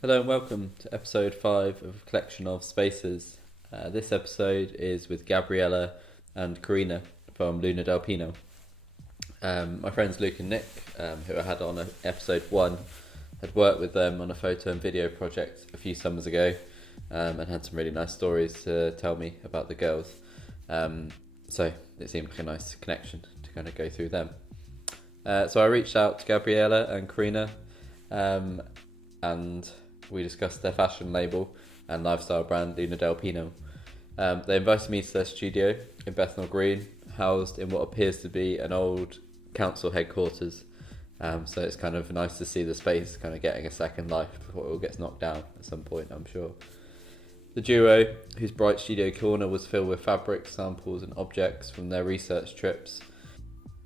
Hello and welcome to episode 5 of a collection of spaces. This episode is with Gabriela and Corina from Luna del Pinal. My friends Luke and Nick, who I had on episode 1, had worked with them on a photo and video project a few summers ago and had some really nice stories to tell me about the girls. So it seemed like a nice connection to kind of go through them. So I reached out to Gabriela and Corina and we discussed their fashion label and lifestyle brand Luna del Pinal. They invited me to their studio in Bethnal Green, housed in what appears to be an old council headquarters. So it's kind of nice to see the space kind of getting a second life before it all gets knocked down at some point, I'm sure. The duo, whose bright studio corner was filled with fabrics, samples and objects from their research trips.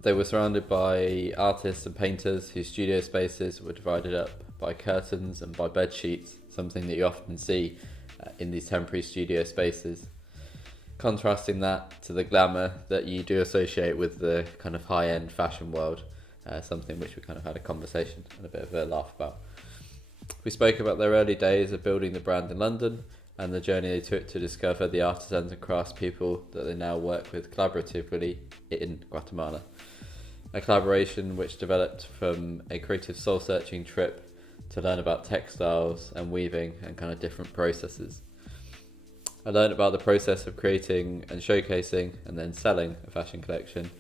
They were surrounded by artists and painters whose studio spaces were divided up by curtains and by bed sheets, something that you often see in these temporary studio spaces. Contrasting that to the glamour that you do associate with the kind of high-end fashion world, something which we kind of had a conversation and a bit of a laugh about. We spoke about their early days of building the brand in London and the journey they took to discover the artisans and craftspeople that they now work with collaboratively in Guatemala. A collaboration which developed from a creative soul-searching trip to learn about textiles and weaving and kind of different processes. I learned about the process of creating and showcasing and then selling a fashion collection,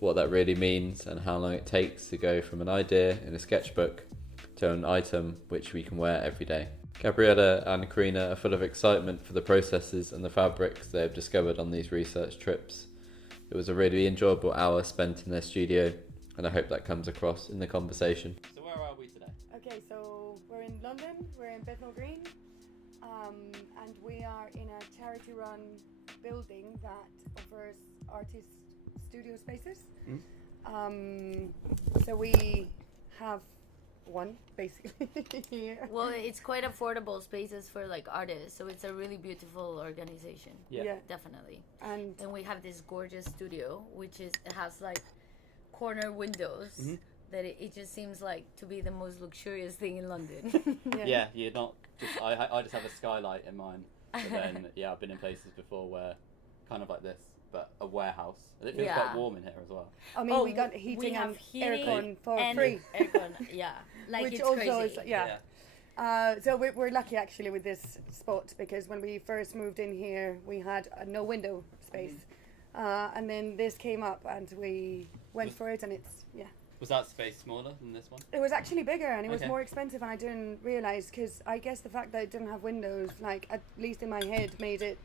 what that really means and how long it takes to go from an idea in a sketchbook to an item which we can wear every day. Gabriela and Corina are full of excitement for the processes and the fabrics they have discovered on these research trips. It was a really enjoyable hour spent in their studio, and I hope that comes across in the conversation. So where are we today? Okay, so we're in London, we're in Bethnal Green, and we are in a charity-run building that offers artist studio spaces. So we have one, basically, here. Well, it's quite affordable spaces for like artists, so it's a really beautiful organization. Yeah. Definitely. And we have this gorgeous studio, which it has like corner windows. That it just seems like to be the most luxurious thing in London. Yeah, you're not just. I just have a skylight in mine. But then I've been in places before where kind of like this, but a warehouse. And it feels quite warm in here as well. I mean, we got heating and aircon for free. Aircon, like which it's also crazy. is, so we're lucky actually with this spot, because when we first moved in here, we had no window space, and then this came up and we went for it, and it's Was that space smaller than this one? It was actually bigger, and it was more expensive, and I didn't realise, because I guess the fact that it didn't have windows, like at least in my head, made it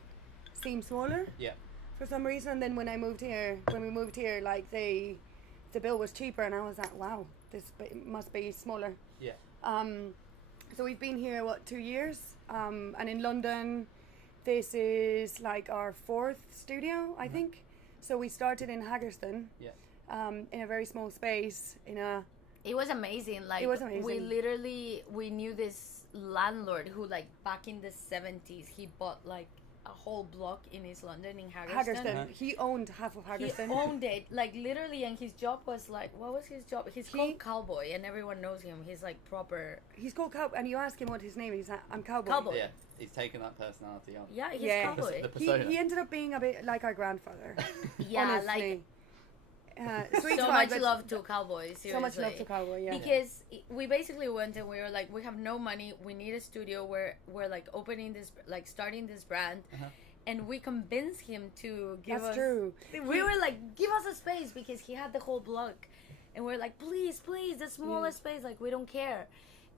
seem smaller. Yeah. For some reason, and then when we moved here, like the bill was cheaper, and I was like, wow, this must be smaller. Yeah. So we've been here 2 years, and in London, this is like our 4th studio, I think. So we started in Haggerston. Yeah. In a very small space, It was amazing. Like, it was amazing. We knew this landlord who, like, back in the 70s, he bought like a whole block in East London in Haggerston. He owned half of Haggerston. He owned it, like, literally, and his job was like, what was his job? He's called Cowboy, and everyone knows him. He's like proper. He's called Cowboy, and you ask him what his name is, he's like, I'm Cowboy. Cowboy. Yeah, he's taken that personality on. Yeah, he's Cowboy. The persona. He ended up being a bit like our grandfather. Yeah, honestly. So much love to Cowboy, seriously. So much love to Cowboy, yeah. Because we basically went and we were like, we have no money, we need a studio, we're like opening this, like starting this brand. And we convinced him to give us... That's true. We were like, give us a space, because he had the whole block. And we're like, please, the smallest space, like, we don't care.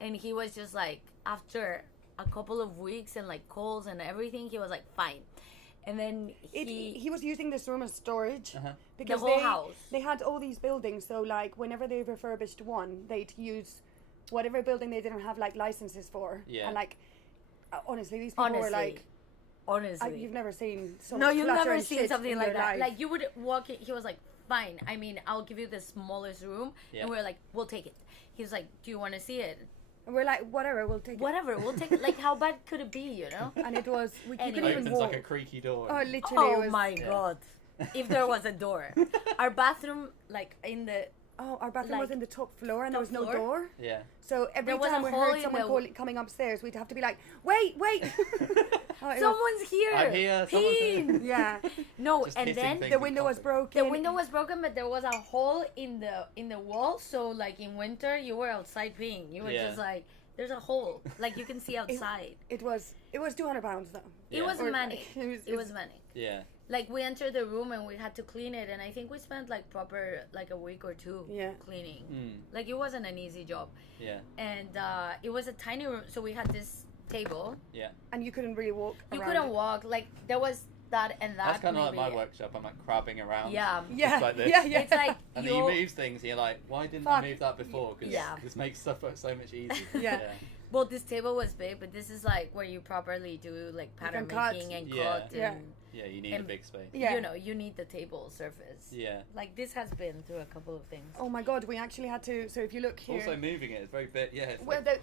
And he was just like, after a couple of weeks and like calls and everything, he was like, fine. And then he was using this room as storage, because the whole house. They had all ththese buildings, so like whenever they refurbished one, they'd use whatever building they didn't have like licenses for. Yeah. And like honestly, these people were like, you've never seen so much you've clutter never and seen shit something in like your that. life. Like, you would walk in, he was like, fine, I mean, I'll give you the smallest room. And we were like, we'll take it. He was like, do you want to see it? And we're like, whatever, we'll take it. Like, how bad could it be, you know? And it was, you couldn't even walk. walk. Like a creaky door. Oh, literally. Oh my god. If there was a door. Our bathroom, like, in the Oh, our bathroom was in the top floor and there was no floor? door. Yeah. So every time we heard someone coming upstairs, we'd have to be like, wait. Someone's here. I'm here. Someone's here. Yeah. No, Just and then the window was broken. the window was broken, but there was a hole in the wall. So like in winter, you were outside peeing. You were just like, there's a hole, like you can see outside. It was £200 though. Yeah. It was manic. It was manic. Yeah. Like we entered the room and we had to clean it, and I think we spent like a week or two cleaning. Like it wasn't an easy job. Yeah. And it was a tiny room, so we had this table. Yeah. And you couldn't really walk. You couldn't walk. Like there was that and that. That's kind of like my workshop. I'm like crabbing around. Yeah. Just like this. Yeah. It's like and then you move things, and you're like, why didn't I move that before? Because this makes stuff so much easier. Yeah. Well, this table was big, but this is like where you properly do like pattern making and cut. Yeah, you need a big space. Yeah. You know, you need the table surface. Yeah. Like this has been through a couple of things. Oh my God, we actually had to. So if you look here. Also moving it is very big. Yeah.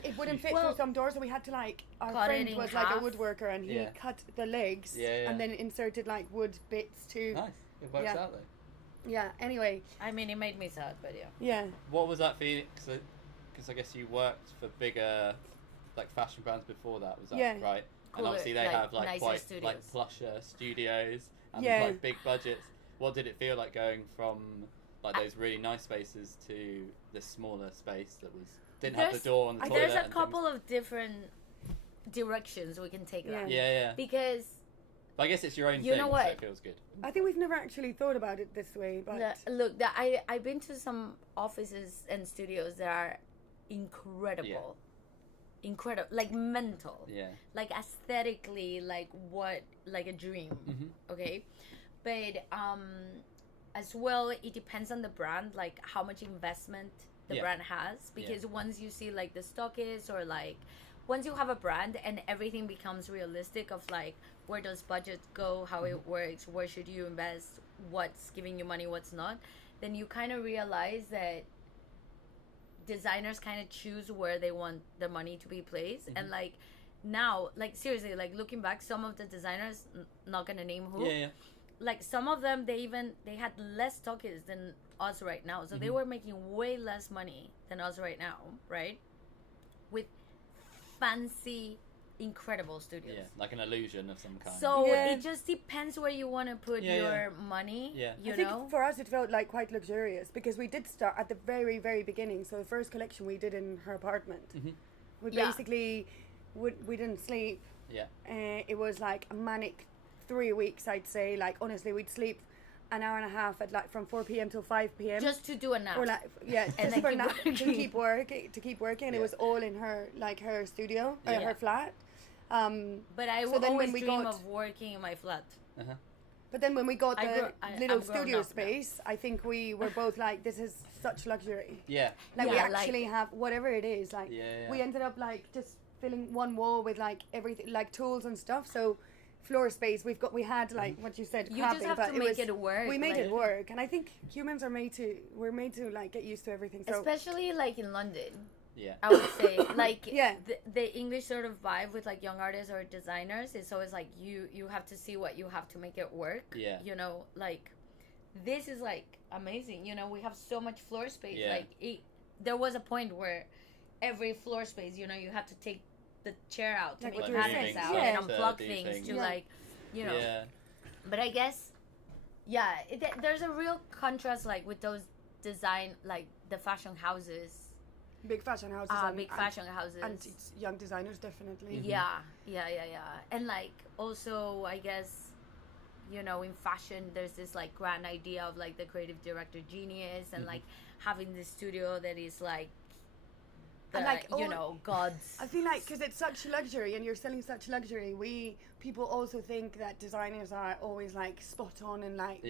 It wouldn't fit through some doors, so we had to like. Our friend was like a woodworker, and he cut the legs and then inserted like wood bits to. Nice. It works out though. Yeah. Anyway. I mean, it made me sad, but yeah. Yeah. What was that feeling? Because I guess you worked for bigger, like fashion brands before that. Was that right? Cooler, and obviously they have like quite studios. like plusher studios and like big budgets. What did it feel like going from like those really nice spaces to this smaller space that didn't have the door on the toilet? There's a couple of different directions we can take that. Yeah. Because I guess it's your own you thing, know what? so it feels good. I think we've never actually thought about it this way, but look, I've been to some offices and studios that are incredible. Incredible, like mental, like aesthetically, like a dream. Okay, but as well, it depends on the brand, like how much investment the brand has, because once you see like the stock is, or like once you have a brand and everything becomes realistic of like where does budget go, how it works, where should you invest, what's giving you money, what's not, then you kind of realize that designers kind of choose where they want the money to be placed. And like now, like seriously, like looking back, some of the designers, not gonna name who, like some of them, they had less stockists than us right now, so they were making way less money than us right now, right, with fancy incredible studios. Yeah, like an illusion of some kind. So it just depends where you want to put your money. Yeah, I think for us it felt like quite luxurious because we did start at the very, very beginning. So the first collection we did in her apartment. We basically we didn't sleep. Yeah. It was like a manic 3 weeks, I'd say. Like honestly, we'd sleep an hour and a half at like from 4 p.m. till 5 p.m. just to do a nap. Or like and just for nap to keep working. And it was all in her her studio or her flat. But I would always dream of working in my flat. But then when we got the little studio space, I think we were both like, this is such luxury. Yeah. Like we actually have whatever it is. Like we ended up like just filling one wall with like everything, like tools and stuff. So floor space, we had like what you said, you just have to make it work. We made it work, and I think humans are made to like get used to everything. So especially like in London. Yeah, I would say like the English sort of vibe with like young artists or designers is always like you have to see what you have to make it work. Yeah, you know, like this is like amazing. You know, we have so much floor space. Yeah. Like there was a point where every floor space, you know, you have to take the chair out to like make patterns out and unplug things to like, you know. Yeah. But I guess, there's a real contrast like with those design, like the fashion houses. Big fashion houses. Fashion houses. And young designers, definitely. Yeah. And like also, I guess, you know, in fashion, there's this like grand idea of like the creative director genius and like having this studio that is like, and like you know, gods. I feel like because it's such luxury and you're selling such luxury, people also think that designers are always like spot on and like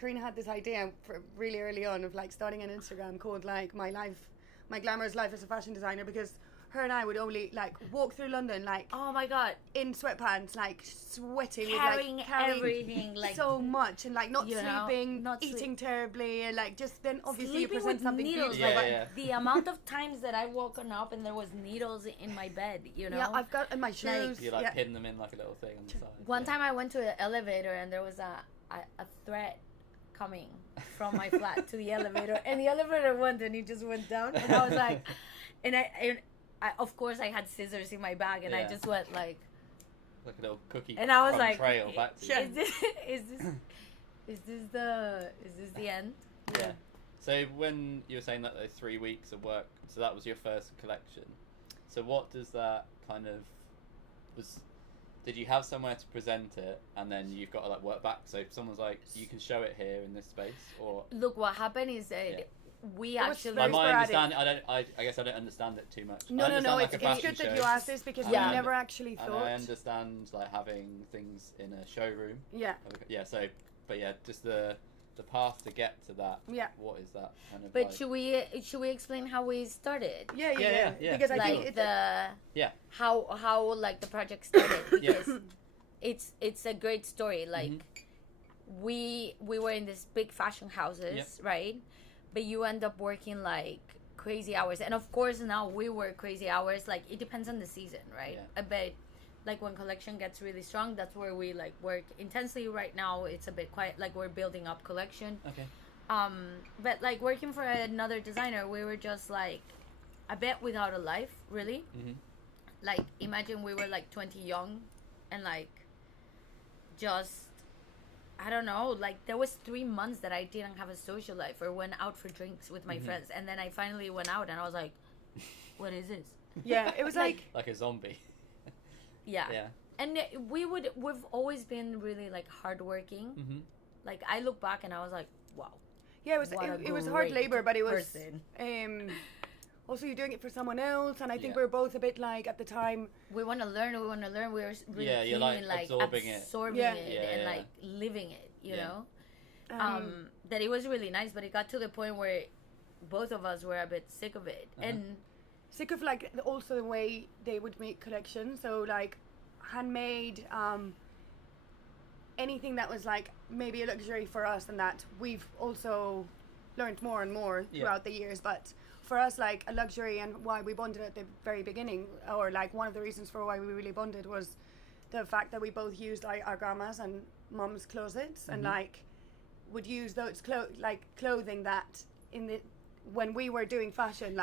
Corina had this idea for really early on of like starting an Instagram called like my glamorous life as a fashion designer, because her and I would only like walk through London like, oh my god, in sweatpants, like sweating, carrying everything, like so much, and like not sleeping, eating terribly, and like just then obviously sleeping you present with something needles. beautiful. The amount of times that I've woken up and there was needles in my bed, you know. Yeah, I've got in my shoes. You pin them in like a little thing on the side. One time I went to an elevator and there was a thread coming from my flat to the elevator, and the elevator went and it just went down, and I was like, and I of course I had scissors in my bag, and I just went like a little cookie, and I was like, trail back to you. Is this the end? Yeah. So when you were saying that those 3 weeks of work, so that was your first collection. So what does that kind of did you have somewhere to present it, and then you've got to like work back? So if someone's like, you can show it here in this space, or look, what happened is that we actually. My understanding, I guess I don't understand it too much. No. It's good that you asked this because we never actually thought. And I understand like having things in a showroom. Yeah. Yeah. So, but yeah, just the path to get to that. Yeah. What is that kind of? But like? should we explain how we started? Yeah. Because I think it's how like the project started, because it's a great story. Like we were in these big fashion houses, right? But you end up working like crazy hours, and of course now we work crazy hours. Like it depends on the season, right? But like when collection gets really strong, that's where we like work intensely. Right now it's a bit quiet, like we're building up collection. Okay. But like working for another designer, we were just like a bit without a life, really. Like imagine we were like 20 young, and like just I don't know, like there was 3 months that I didn't have a social life or went out for drinks with my friends, and then I finally went out and I was like, what is this? Yeah, it was like a zombie. Yeah. And we've always been really like hardworking. Like I look back and I was like, wow. Yeah, it was hard labor, but it was also you're doing it for someone else, and I think we were both a bit like at the time we want to learn. We were really you're like absorbing it and like living it, you know. That it was really nice, but it got to the point where both of us were a bit sick of it, and sick of like also the way they would make collections. So like handmade, anything that was like maybe a luxury for us, and that we've also learned more and more throughout the years. But for us, like a luxury, and why we bonded at the very beginning, or like one of the reasons for why we really bonded, was the fact that we both used like our grandma's and mum's closets, and like would use those clothing that when we were doing fashion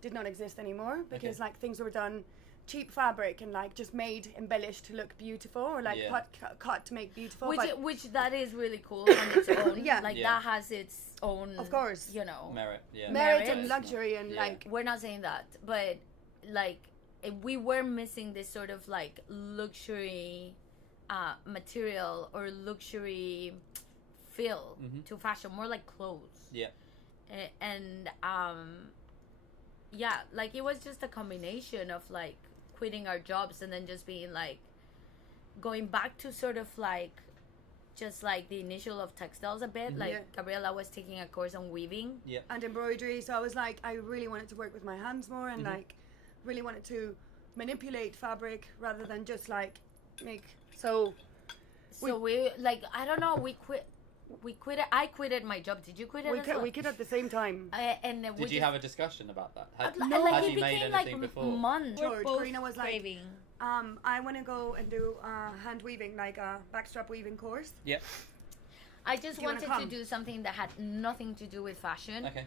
did not exist anymore, because like things were done cheap fabric and like just made embellished to look beautiful, or like cut to make beautiful, which that is really cool on its own. That has its own, of course, you know, merit and luxury, and like we're not saying that, but like we were missing this sort of like luxury material or luxury feel to fashion, more like clothes. And like it was just a combination of like quitting our jobs and then just being like going back to sort of like just like the initial of textiles a bit. Like Gabriela was taking a course on weaving and embroidery, so I was like, I really wanted to work with my hands more, and like really wanted to manipulate fabric rather than just like make. So we like, I don't know, we quit it. I quitted my job. Did you quit it? We quit at the same time. And did you have a discussion about that? Had you made anything before? Months. Corina was like, craving. I want to go and do hand weaving, like a backstrap weaving course. I just wanted to do something that had nothing to do with fashion. Okay.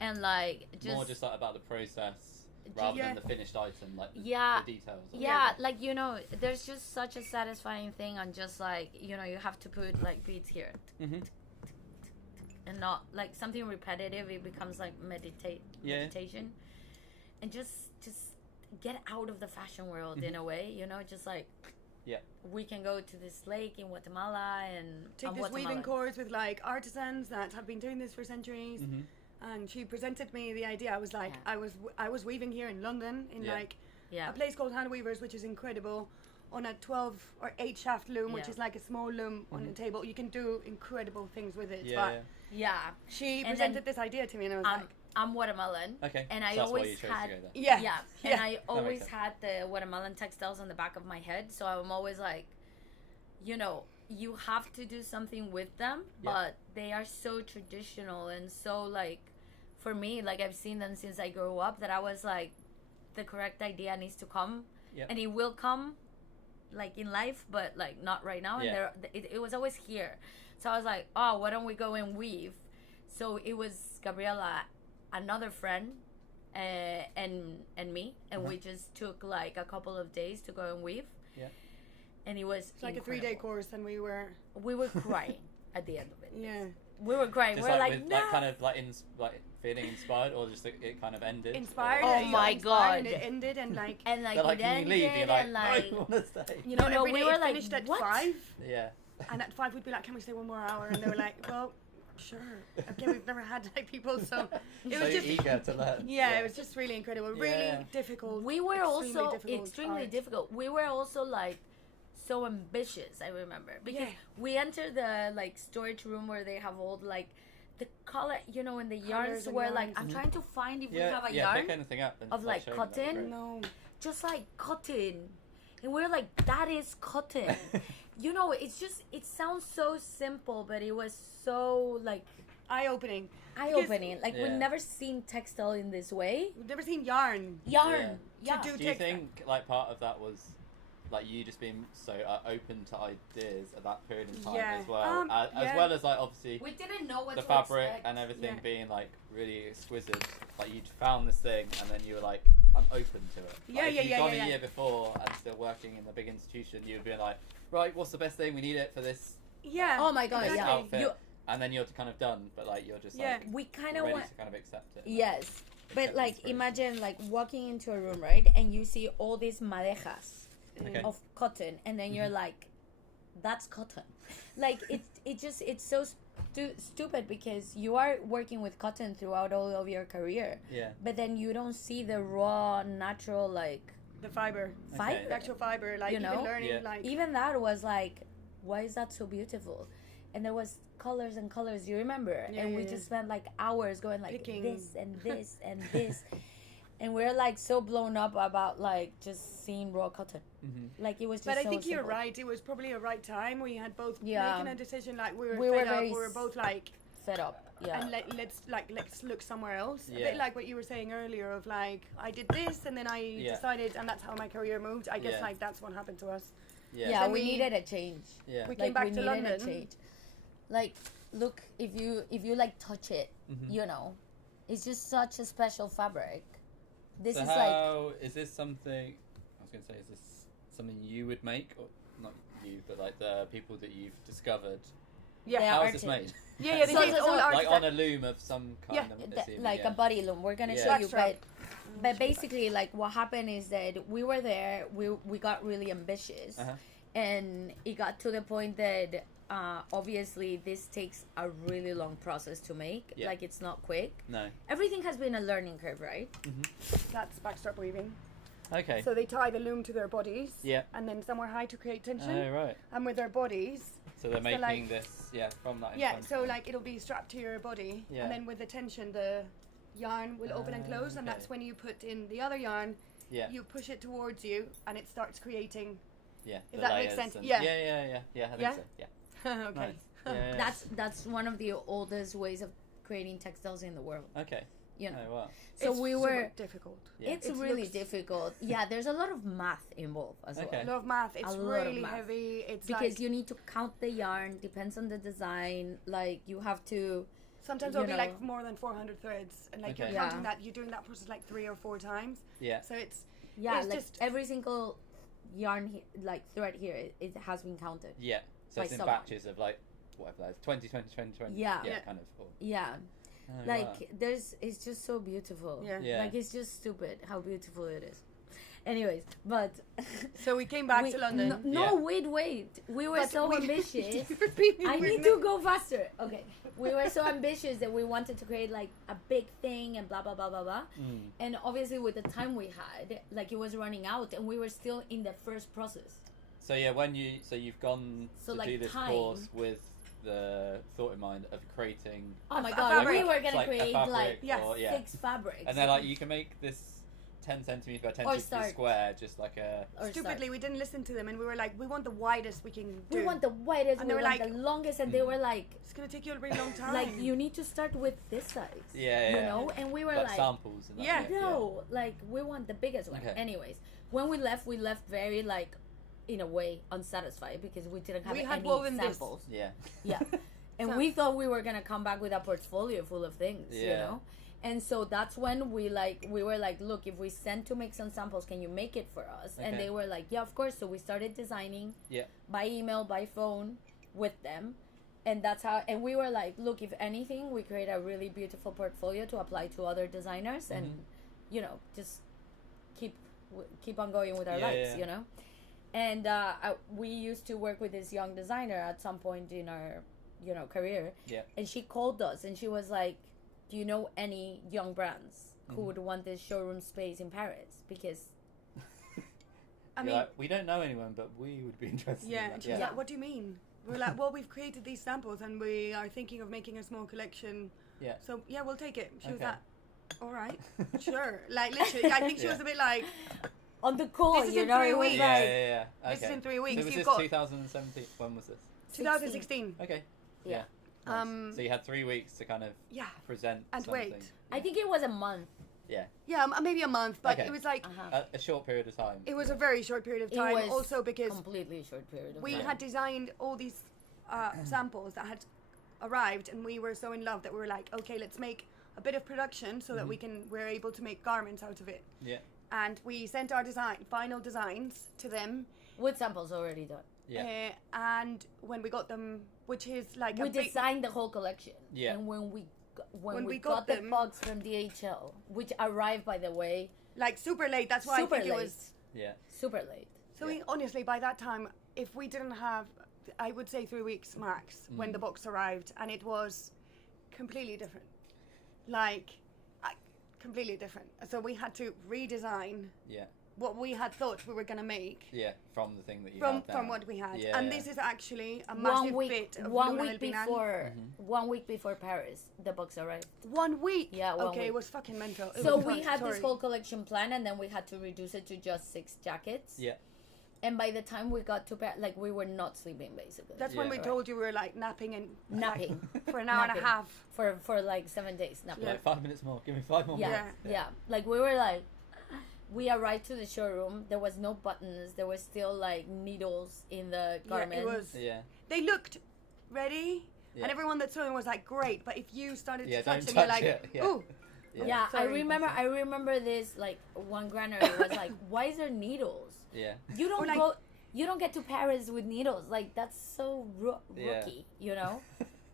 And like just more just like about the process rather than the finished item, like the details. Like, you know, there's just such a satisfying thing on just like, you know, you have to put like beads here and not like something repetitive. It becomes like meditation, and just get out of the fashion world in a way, you know, just like we can go to this lake in Guatemala and take this weaving course with like artisans that have been doing this for centuries. And she presented me the idea. I was like, I was weaving here in London in like a place called Hand Weavers, which is incredible, on a 12 or 8 shaft loom, which is like a small loom on a table. You can do incredible things with it. She presented this idea to me, and I was like, I'm Guatemalan. Okay. And I always had and I always had the Guatemalan textiles on the back of my head. So I'm always like, you know, you have to do something with them, but they are so traditional and so like, for me, like I've seen them since I grew up, that I was like, the correct idea needs to come, and it will come like in life, but like not right now. And it was always here. So I was like, oh, why don't we go and weave? So it was Gabriela, another friend, and me, and we just took like a couple of days to go and weave. Yeah. And it was like incredible. a 3-day course, and we were crying at the end of it. Yeah. We were crying. Just we were like, like, with, no. like kind of like feeling inspired, or just it kind of ended. Inspired. Oh yeah, my inspired, God. and it ended, and like. And like, They're like, it can you leave? ended, You're like, and no, like, I want to stay. You know, No, every we day were it like, finished at what? 5, Yeah. and at 5 we'd be like, can we stay one more hour? And they were like, well, sure. Okay, we've never had like people, so it So was just eager to learn. yeah, it was just really incredible, really Yeah. difficult. we were extremely also difficult extremely art. difficult. We were also like so ambitious. I remember because Yeah. we entered the like storage room where they have all like the color, you know, in the yarns Colours and where like yarns. I'm trying to find if we Yeah, have a yeah, yarn pick anything up and of, like, show me, that'd be cotton. great. No. just like cotton, and we're like, that is cotton. You know, it's just, it sounds so simple, but it was so like Eye-opening. eye-opening. Like Yeah. we've never seen textile in this way. We've never seen yarn. Yarn, Yeah. yeah. To Do you think like part of that was like you just being so open to ideas at that period in time Yeah. as well, as yeah. well as like obviously We didn't know what the to fabric expect. and everything Yeah. being like really exquisite. Like you'd found this thing and then you were like, I'm open to it. Yeah, like, yeah, if you'd yeah, gone yeah, a yeah. year before and still working in a big institution, you'd be like, right, what's the best thing? We need it for this Yeah. Oh my God, exactly. yeah. outfit. You- And then you're kind of done, but like you're just Yeah. like We kind of ready went. to kind of accept it. Yes, but Accept like inspiration. imagine like walking into a room, right, and you see all these madejas Okay. of cotton, and then you're like, that's cotton. Like it's so stupid because you are working with cotton throughout all of your career, Yeah. but then you don't see the raw natural like The fiber. fiber. The actual fiber. Like You even know? learning Yeah. like Even that was like, why is that so beautiful? And there was colors and colors, you remember? Yeah, and we yeah, just spent like hours going like Picking. this and this and this. And we're like so blown up about like just seeing raw cotton. Mm-hmm. Like it was just But I so think you're simple. right. It was probably a right time. We had both Yeah. making a decision. Like we We were were fed up. very We were both like, Fed up. Yeah. and let's look somewhere else. A Yeah. bit like what you were saying earlier of like I did this and then I Yeah. decided, and that's how my career moved. I guess Yeah. like that's what happened to us. Yeah. Yeah, then we we- needed a change. Yeah. We Like came back we to needed London. a change. Like look, if you like touch it, Mhm. you know, it's just such a special fabric. This So is how is this something? I was going to say, is this something you would make, or not you, but like the people that you've discovered? They Yeah. are How is this made? artists. Yeah, yeah. They So- say it's so- all so- art. Like on a loom of some kind. Yeah, I'm Th- assuming, like yeah. a body loom. We're gonna Yeah. show you, Blackstrap. but basically, like what happened is that we were there. We got really ambitious, Uh-huh. and it got to the point that obviously this takes a really long process to make. Yeah. Like it's not quick. No. Everything has been a learning curve, right? That's backstrap weaving. Okay. So they tie the loom to their bodies. Yeah. And then somewhere high to create tension. Oh right. And with their bodies. So they're making like- this, yeah, from that. Yeah. front. So like it'll be strapped to your body. Yeah. And then with the tension, the yarn will open and close, and okay. that's when you put in the other yarn. Yeah. You push it towards you, and it starts creating. Yeah. if the that makes layers sense. and- Yeah. Yeah. I think Yeah? so. Yeah. Okay. Nice. Yeah. That's one of the oldest ways of creating textiles in the world. Okay. You know. Oh wow. So It's we super were. difficult. Yeah. It's It really looks- difficult. Yeah, there's a lot of math involved as Okay. A lot of math. It's A lot of really math. heavy. It's because like you need to count the yarn. Depends on the design. Like you have to. sometimes you it'll be like know. more than 400 threads, and like Okay. you're Yeah. counting that. You're doing that process like 3 or 4 times. Yeah. So it's Yeah, It's like just- every single yarn, like thread here, it has been counted. Yeah. So By it's in someone. batches of like whatever that is, 20, 20, 20, 20. Yeah. Yeah. Yeah. Kind of. Or, Yeah, oh, like wow. it's just so beautiful. Yeah. Yeah. Like it's just stupid how beautiful it is. Anyways, but so we came back we- to London. No, Yeah. wait. We were But so we- ambitious. You're repeating I with need me. to go faster. Okay. We were so ambitious that we wanted to create like a big thing and blah blah blah blah blah. Mm. And obviously with the time we had, like it was running out and we were still in the first process. So yeah, you've gone So, to like, do this time. course with the thought in mind of creating, Oh my A god, fabric. we were It's gonna like a create fabric like Yes. or, yeah. 6 fabrics. and then like you can make this 10 centimeters by 10 Or centimeters start. square, just like a. Or Stupidly, we didn't listen to them, and we were like, we want the widest we can do. we want the widest, And we they want were the like- longest, and they were like, It's gonna take you a really long time. like you need to start with this size. Yeah, You yeah. know, and we were like, like, samples. And that, Yeah. no, like we want the biggest one. Okay. Anyways, when we left very like, in a way, unsatisfied because we didn't have We had any woven this. samples. Yeah. Yeah. And we thought we were going to come back with a portfolio full of things, you know? And so that's when we were like, look, if we send to make some samples, can you make it for us? Okay. And they were like, yeah, of course. So we started designing by email, by phone with them. And that's how, and we were like, look, if anything, we create a really beautiful portfolio to apply to other designers and, you know, just keep on going with our lives, you know? And we used to work with this young designer at some point in our, you know, career. Yeah. And she called us and she was like, do you know any young brands who would want this showroom space in Paris? Because I mean, like, we don't know anyone, but we would be interested in that. And she was like, what do you mean? We're like, well, we've created these samples and we are thinking of making a small collection. Yeah. So, yeah, we'll take it. She was like, all right, sure. Like, literally, I think she was a bit like... On the call, this is in 3 weeks. Yeah. Okay. This is in 3 weeks. So was this 2017? When was this? 2016. Okay. Yeah. Nice. So you had 3 weeks to kind of present and something. Wait. I think it was a month. Yeah. Yeah, maybe a month, but it was like... A short period of time. It was a very short period of time. It was also because... completely short period of time. We had designed all these samples that had arrived and we were so in love that we were like, okay, let's make a bit of production so that we're able to make garments out of it. Yeah. And we sent our final designs to them. With samples already done. Yeah. And when we got them, which is like we designed the whole collection. Yeah. And when we got the box from DHL, which arrived, by the way, like super late. That's why I think it was super late. So we, honestly, by that time, if we didn't have, I would say 3 weeks max when the box arrived, and it was completely different. Like, completely different. So we had to redesign what we had thought we were going to make. Yeah, from the thing that you had. From what we had. Yeah, and this is actually a massive bit of Luna del Pinal. 1 week before Paris, the box arrived. 1 week? Yeah, 1 week. It was fucking mental. So we had this whole collection plan, and then we had to reduce it to just 6 jackets. Yeah. And by the time we got to Paris, like, we were not sleeping, basically. That's when we told you we were, like, napping for an hour and a half. For like 7 days, napping. Like 5 minutes more. Give me 5 more minutes. Yeah. Like, we were like... We arrived to the showroom. There was no buttons. There was still, like, needles in the garments. Yeah, it was. Yeah. They looked ready, and everyone that saw them was like, great. But if you started to touch them, you're like, ooh. Yeah, I remember this, like, one granary was like, why is there needles? Yeah. You don't get to Paris with needles. Like, that's so rookie, you know?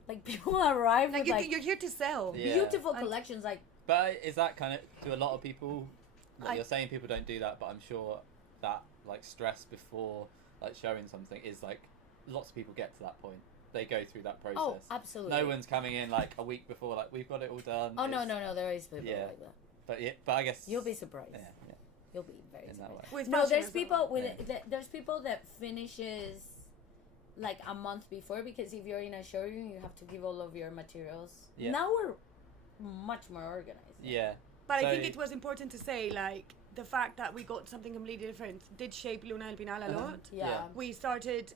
Like, people arrive with, you're here to sell. Beautiful collections, like... But is that kind of, to a lot of people... Like you're saying people don't do that, but I'm sure that, like, stress before, like, showing something is, like, lots of people get to that point. They go through that process. Oh, absolutely. No one's coming in, like, a week before, like, we've got it all done. Oh, no, there is people like that. But I guess... You'll be surprised. Yeah. You'll be very surprised. No, there's people there's people that finishes, like, a month before, because if you're in a showroom, you have to give all of your materials. Yeah. Now we're much more organized. Yeah. But I think it was important to say, like, the fact that we got something completely different did shape Luna del Pinal a lot. Yeah. We started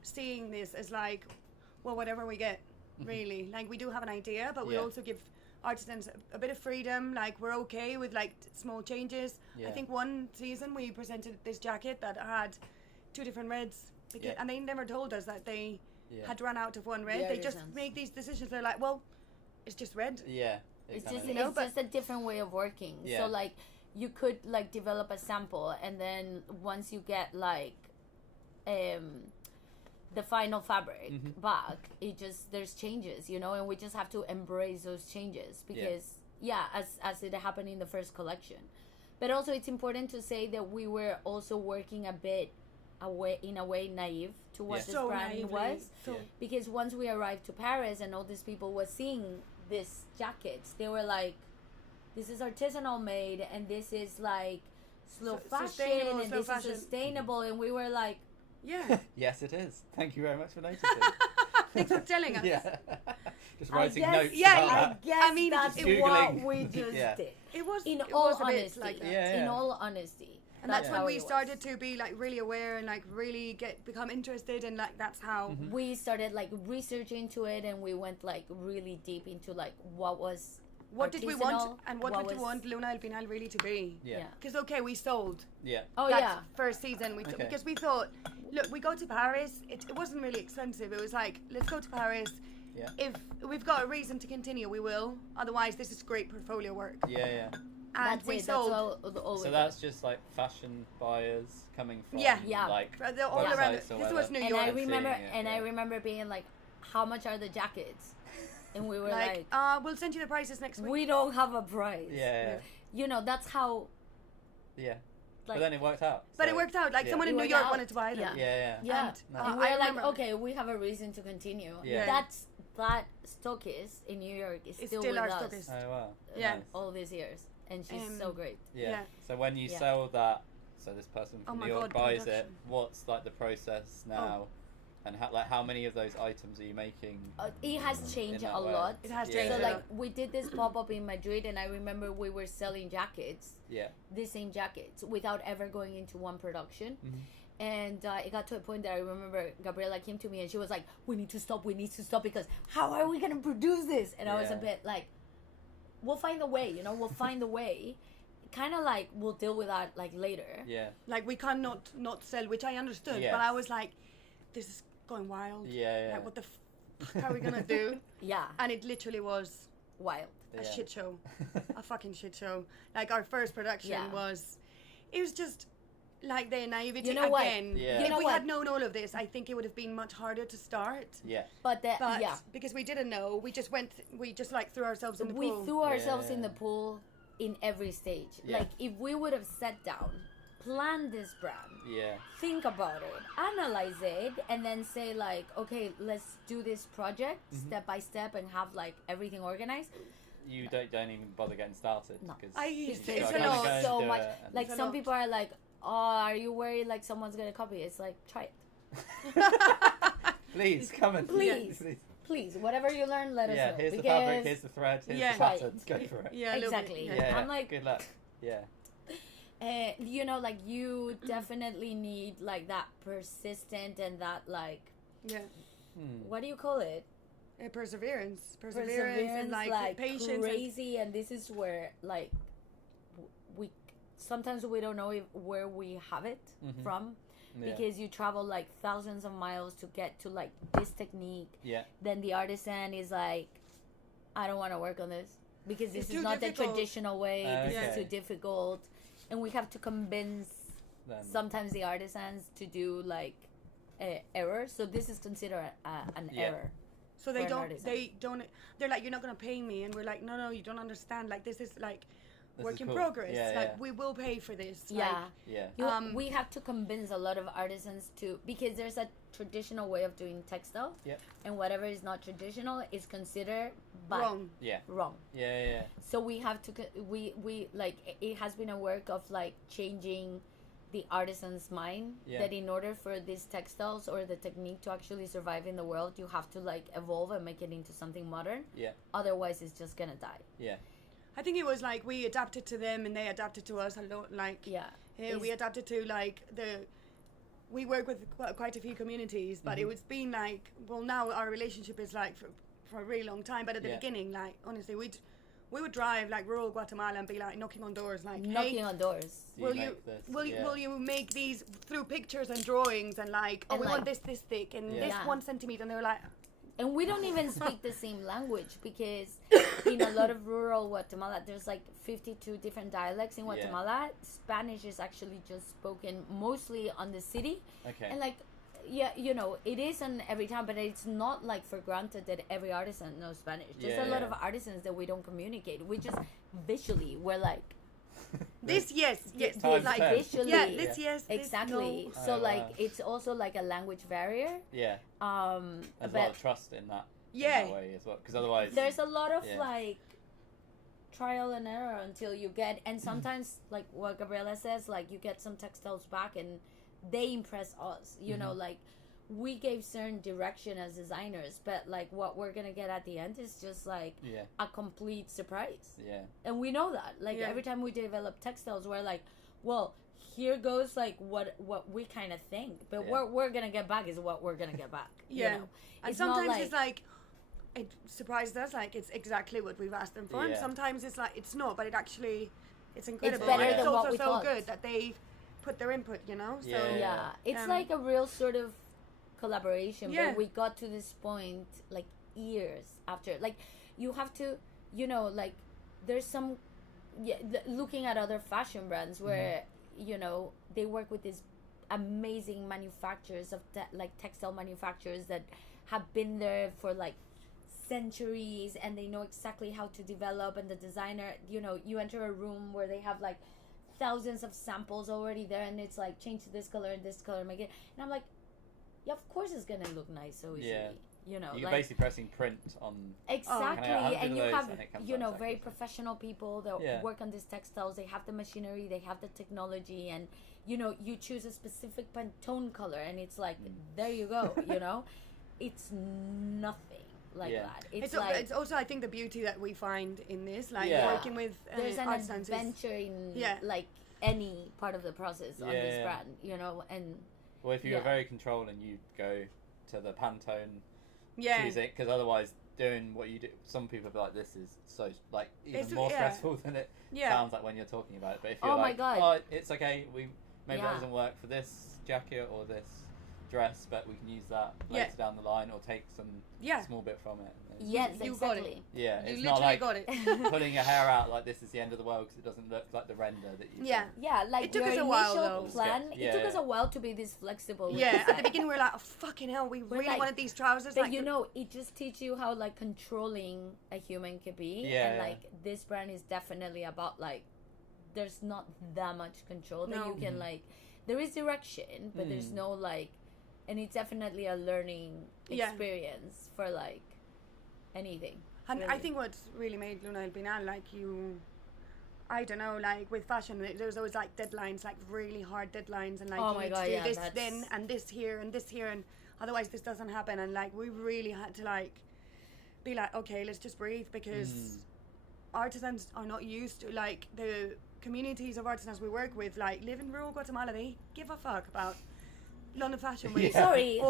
seeing this as, like, well, whatever we get, really. Like, we do have an idea, but we also give artisans a bit of freedom. Like, we're okay with, like, small changes. Yeah. I think one season we presented this jacket that had 2 different reds. And they never told us that they had run out of one red. They just make these decisions. They're like, well, it's just red. Yeah. It's just a different way of working. Yeah. So, like, you could, like, develop a sample, and then once you get, like, the final fabric back, there's changes, you know, and we just have to embrace those changes because, as it happened in the first collection. But also it's important to say that we were also working a bit in a way naive to what this brand was. Because once we arrived to Paris and all these people were seeing these jackets, they were like, this is artisanal made, and this is like slow fashion, and this is sustainable, and we were like, yes, it is. Thank you very much for noticing. Thanks for telling us. Just writing notes. I guess that's what we just did. It was in all honesty. Like that. In all honesty. And that's when we started to be, like, really aware and, like, really become interested, and, like, that's how we started, like, researching into it, and we went, like, really deep into, like, what did we want, and what did we want Luna del Pinal really to be? Because we sold. First season because we thought, look, we go to Paris. It wasn't really expensive. It was like, let's go to Paris. Yeah. If we've got a reason to continue, we will. Otherwise, this is great portfolio work. Yeah. And That's we it. sold. That's all So that's just like fashion buyers coming from Yeah. like They're all around. websites or This was whatever. New and York. I remember, Seeing it, I yeah. remember being like, "How much are the jackets?" And we were like, we'll send you the prices next week. "We don't have a price." Yeah. You know, that's how. Yeah. Like, But then it worked out. But so- it worked out. Like yeah. someone in It New worked York out. wanted to buy them. Yeah. Yeah, And, No. and I we're like, remember- okay, we have a reason to continue. Yeah. That stockist in New York is It's still still with our us stockist. Oh wow. Yeah. Nice. all these years, and she's Um, so great. Yeah. Yeah. So when you Yeah. sell that, so this person Oh from my New York God, buys it, production. what's like the process now? And how many of those items are you making? It has changed that a way? lot. It has Yeah. changed So a like lot. we did this pop up in Madrid, and I remember we were selling jackets, Yeah. the same jackets, without ever going into one production. Mhm. And it got to a point that I remember Gabriela came to me and she was like, we need to stop because how are we going to produce this? And I was a Yeah. bit like, we'll find a way, we'll find a way. Kind of like, we'll deal with that like later. Yeah. Like we cannot not sell, which I understood. Yeah. But I was like, this is going wild. Yeah. Like what the fuck are we gonna do? Yeah, And it literally was wild. a Yeah. shit show, a fucking shit show. Like our first production Yeah. it was just like the naivety You know what? again. Yeah. You If know we what? had known all of this, I think it would have been much harder to start. Yeah. But But yeah, because we didn't know, we just like threw ourselves in the we pool. threw ourselves in Yeah. the pool in every stage. Yeah. Like if we would have sat down, planned this brand, Yeah. think about it, analyze it, and then say like, okay, let's do this project step by step and have like everything organized. You don't even bother getting started. No. 'cause I- you it's just a gotta lot. go and So do much. it and- Like It's a some lot. people are like, oh, are you worried like someone's gonna copy it? It's like, try it. Please come and Please. Please, whatever you learn, let us Yeah. know. Here's the because fabric. Here's the thread. Here's Yeah. the patterns. Go for it. Yeah, a little bit, exactly. yeah. Yeah. I'm like, Good luck. Yeah. like you definitely need like that persistent and that like, Yeah. what do you call it? Perseverance and like patience. crazy. And this is where like we sometimes we don't know where we have it from. Yeah. Because you travel like thousands of miles to get to like this technique. Yeah. Then the artisan is like, I don't want to work on this because this It's is too not difficult. the traditional way. This Okay. is too difficult, and we have to convince Then- sometimes the artisans to do like errors. So this is considered an Yeah. error. So they for an don't. They're like, you're not gonna pay me, and we're like, no, you don't understand. Like this is like This work is in cool. progress. Yeah, Like yeah. we will pay for this. Yeah. Yeah. We have to convince a lot of artisans to, because there's a traditional way of doing textile, Yep. and whatever is not traditional is considered bad, Wrong. Yeah. wrong. Yeah. So we have to we like it has been a work of like changing the artisan's mind that in order for these textiles or the technique to actually survive in the world, you have to like evolve and make it into something modern. Yeah. Otherwise, it's just gonna die. Yeah. I think it was like we adapted to them and they adapted to us a lot. Like Yeah. we adapted to like we work with quite a few communities, but it was been like, well, now our relationship is like for a really long time. But at the Yeah. beginning, like honestly, we would drive like rural Guatemala and be like knocking on doors, like Knocking hey, on doors. Do will make you this? will you make these through pictures and drawings and like And we like- want this thick and Yeah. this Yeah. 1 centimeter, and they were like, And we don't even speak the same language because in a lot of rural Guatemala, there's like 52 different dialects in Guatemala. Spanish is actually just spoken mostly on the city. Okay. And like, yeah, it isn't every time, but it's not like for granted that every artisan knows Spanish. There's a lot of artisans that we don't communicate. We just visually, we're like, this yes Times like 10. visually. yeah this yes this Exactly. no. So Oh, like, wow. it's also like a language barrier. Yeah. There's a But lot of trust in that. Yeah. In that way as well, because otherwise. there's a lot of Yeah. like trial and error until you get, and sometimes like what Gabriela says, like you get some textiles back and they impress us, know, like we gave certain direction as designers, but like what we're gonna get at the end is just like Yeah. a complete surprise. Yeah. And we know that like Yeah. every time we develop textiles, we're like, well, here goes like what we kind of think, but Yeah. what we're gonna get back is what we're gonna get back. Yeah. You know? And It's not sometimes it's like it surprised us, like it's exactly what we've asked them for, and Yeah. sometimes it's like it's not, but it's incredible. better And than it's what also we so thought. good that they put their input, so Yeah. It's Um, like a real sort of collaboration, Yeah. but we got to this point like years after. Like, you have to, you know, like, there's some, looking at other fashion brands where, you know, they work with these amazing manufacturers of like textile manufacturers that have been there for like centuries, and they know exactly how to develop, and the designer, you know, you enter a room where they have like thousands of samples already there, and it's like, change to this color and this color, make it, and I'm like, yeah, of course it's gonna look nice so easily. You know, you're like, basically pressing print on exactly, and you have, you know, very seconds. professional people that work on these textiles. They have the machinery, they have the technology, and you know, you choose a specific Pantone color, and it's like, there you go. You know, it's nothing like that. It's like, it's also, I think, the beauty that we find in this, like working with there's an artisans adventure in like any part of the process on this brand, you know. And well, if you're very controlling, you go to the Pantone. Choose it, because otherwise doing what you do, some people be like, this is so like even more stressful than it sounds like when you're talking about it. But if you're like, oh, it's okay, maybe that doesn't work for this jacket or this dress, but we can use that later down the line, or take some small bit from it. Yes, you exactly. got it. Yeah, you it's literally not like got it. pulling your hair out like this is the end of the world, because it doesn't look like the render that you like it took your us a while, initial though. plan, it took us a while to be this flexible. At the beginning we were like, oh, fucking hell, we really like, wanted these trousers. But like, you know, it just teaches you how like controlling a human can be, and like this brand is definitely about like, there's not that much control that you can like, there is direction, but there's no like, and it's definitely a learning experience for like anything. And really. I think what's really made Luna del Pinal, like, I don't know, like with fashion, there's always like deadlines, like really hard deadlines, and like you need to do this then and this here, and otherwise this doesn't happen. And like we really had to like be like, okay, let's just breathe, because artisans are not used to, like, the communities of artisans we work with, like, live in rural Guatemala, they give a fuck about London Fashion Week. Sorry,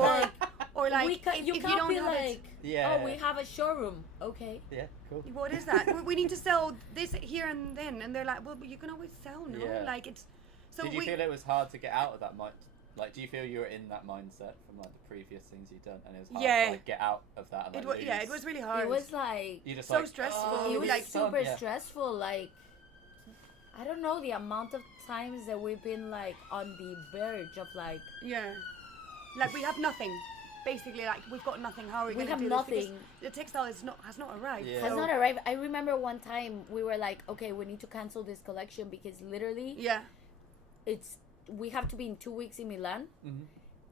or like if you don't be have like, oh, we have a showroom, okay. Yeah, cool. What is that? We need to sell this here and then, and they're like, well, but you can always sell, no? Like, it's so. Did you feel it was hard to get out of that mind? Like, do you feel you were in that mindset from like the previous things you've done, and it was hard to like get out of that? And, like, it was really hard. It was like so like, stressful. It was like super stressful. Like, I don't know the amount of times that we've been like on the verge of like like we have nothing. Basically, like, we've got nothing. How are we going to do nothing. this? Because the textile has not arrived. Has not arrived. I remember one time we were like, okay, we need to cancel this collection because literally, we have to be in 2 weeks in Milan,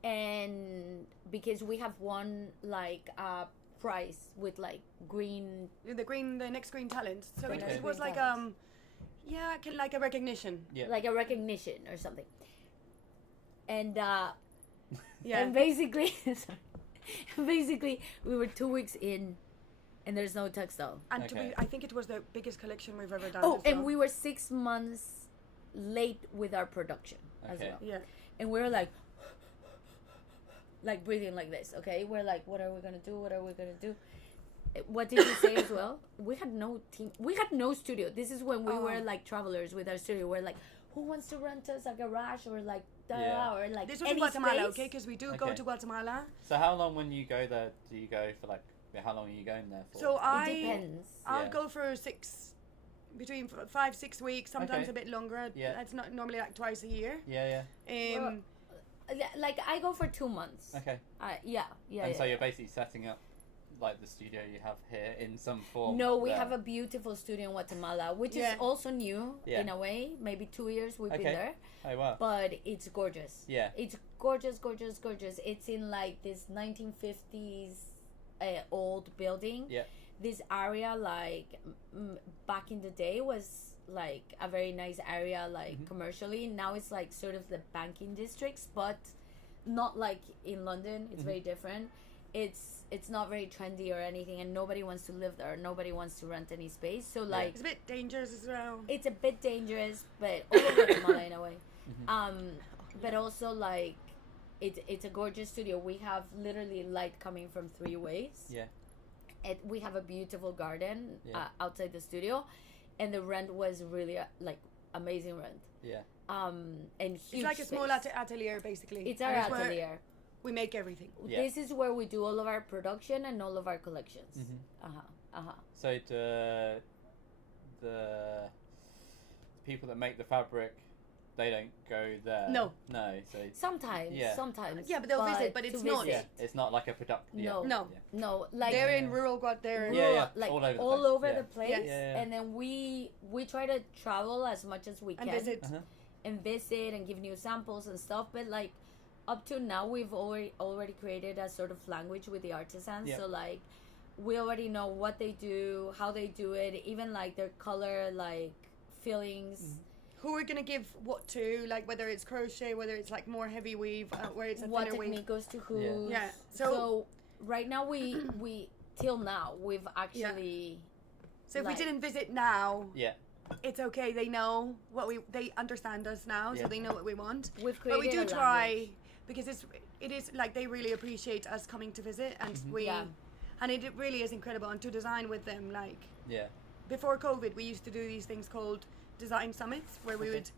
and because we have won like a prize with like the next green talent. So it was like like a recognition. Like a recognition or something. And and basically we were 2 weeks in, and there's no textile. And I think it was the biggest collection we've ever done. Oh, and we were 6 months late with our production as well. Yeah. And we were like breathing like this, okay? We're like, what are we gonna do? What are we gonna do? What did you say as well? We had no team. We had no studio. This is when we were like travelers with our studio. We're like, who wants to rent us a garage or like or like this was in Guatemala, okay? Because we do go to Guatemala. So how long, when you go there, do you go for like? How long are you going there for? So it depends. I'll go for between 5-6 weeks, sometimes a bit longer. It's not normally like twice a year. Like I go for 2 months. Okay. And so you're basically setting up like the studio you have here in some form. No, we have a beautiful studio in Guatemala, which is also new in a way. Maybe 2 years we've been there. Oh wow! But it's gorgeous. Yeah. It's gorgeous, gorgeous, gorgeous. It's in like this 1950s old building. Yeah. This area, like back in the day, was like a very nice area, like commercially. Now it's like sort of the banking districts, but not like in London. It's very different. It's not very trendy or anything, and nobody wants to live there. Nobody wants to rent any space. So like it's a bit dangerous as well. It's a bit dangerous, but all over Guatemala in a way. But also like it's a gorgeous studio. We have literally light coming from 3 ways. Yeah. We have a beautiful garden outside the studio, and the rent was really like amazing rent. Yeah. And huge. It's like a small atelier, basically. It's our atelier. we make everything. This is where we do all of our production and all of our collections. So the people that make the fabric, they don't go there. No. So sometimes. Yeah, but they'll visit, but it's not. Yeah, it's not like a production. No. Like they're in rural Guatemala. Like all over the place. And then we try to travel as much as we can and visit and give new samples and stuff. But like up to now, we've already created a sort of language with the artisans. So like we already know what they do, how they do it, even like their color, like fillings. Who we're gonna give what to, like whether it's crochet, whether it's like more heavy weave, where it's a what thinner technique weave. goes to who. Yeah. So right now we till now we've actually. So if we didn't visit now, it's okay. They know they understand us now, so they know what we want. We've created. But we do try because it is like they really appreciate us coming to visit, and and it really is incredible. And to design with them, like before COVID, we used to do these things called design summits, where we would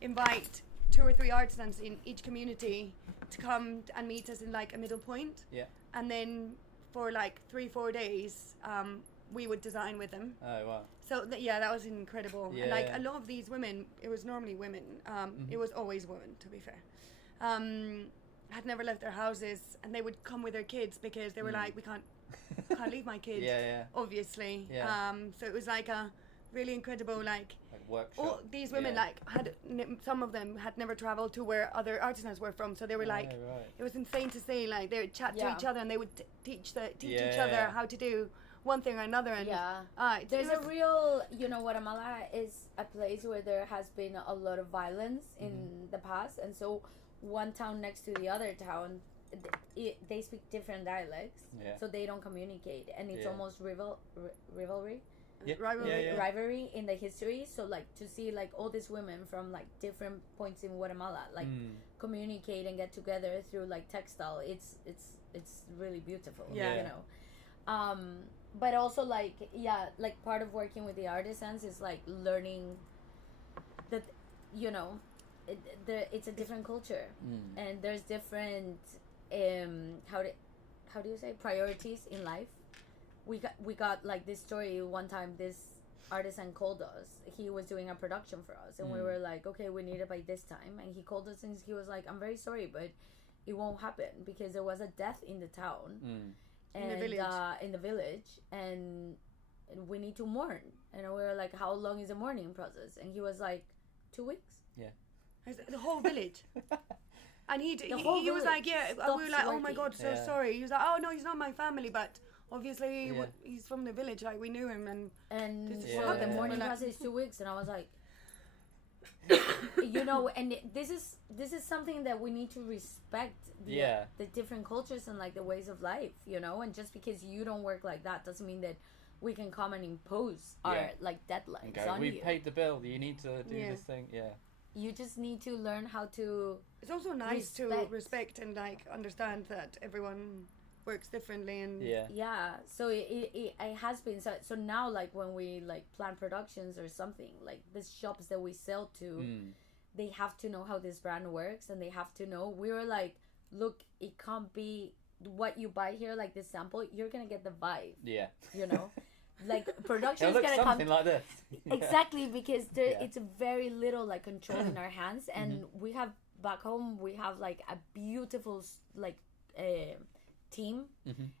invite 2 or 3 artisans in each community to come and meet us in like a middle point. And then for like 3-4 days, we would design with them. Oh wow! So that was incredible. And like a lot of these women, it was normally women. It was always women, to be fair. Had never left their houses, and they would come with their kids because they were like, we can't leave my kids. Obviously. So it was like a really incredible like workshop. All these women like some of them had never traveled to where other artisans were from, so they were like it was insane to see, like they would chat to each other, and they would teach each other how to do one thing or another. And there's a real, Guatemala is a place where there has been a lot of violence in the past, and so one town next to the other town, they speak different dialects, so they don't communicate, and it's almost rivalry. Rivalry in the history. So like to see like all these women from like different points in Guatemala like communicate and get together through like textile, it's really beautiful. But also like part of working with the artisans is like learning that it's a different culture, and there's different how do you say priorities in life. We got like this story one time. This artisan called us. He was doing a production for us, and we were like, okay, we need it by this time. And he called us, and he was like, I'm very sorry, but it won't happen because there was a death in the town, and in the village, and we need to mourn. And we were like, how long is the mourning process? And he was like, 2 weeks. The whole village. And he was like, we were like, oh my god, so sorry. He was like, oh no, he's not my family, but obviously he's from the village, like we knew him, and the morning process is 2 weeks. And I was like, and this is something that we need to respect the different cultures and like the ways of life, and just because you don't work like that doesn't mean that we can come and impose our like deadlines on you. We paid the bill, you need to do this thing. You just need to learn how to. It's also nice to respect and like understand that everyone works differently, and so it has been so now like when we like plan productions or something, like the shops that we sell to, they have to know how this brand works, and they have to know. We were like, look, it can't be what you buy here, like this sample, you're gonna get the vibe, like production is gonna something come like this. Exactly, because it's very little like control in our hands, and we have back home we have like a beautiful like team,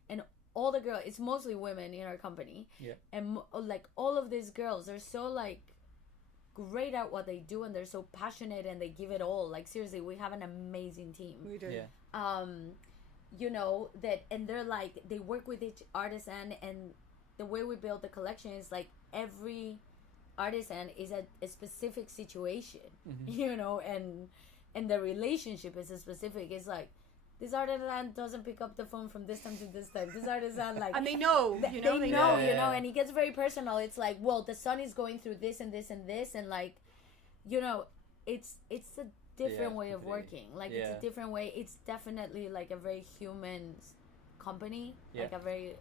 and all the girls, it's mostly women in our company, and like all of these girls are so like great at what they do, and they're so passionate, and they give it all. Like seriously, we have an amazing team. We do. That, and they're like, they work with each artisan, and the way we build the collection is like every artisan is a specific situation, and the relationship is a specific. It's like, this artisan doesn't pick up the phone from this time to this time. This artisan like, and they know, they know, and it gets very personal. It's like, well, the son is going through this and this and this, and like, it's a different way of working. Like it's a different way. It's definitely like a very human company, like a very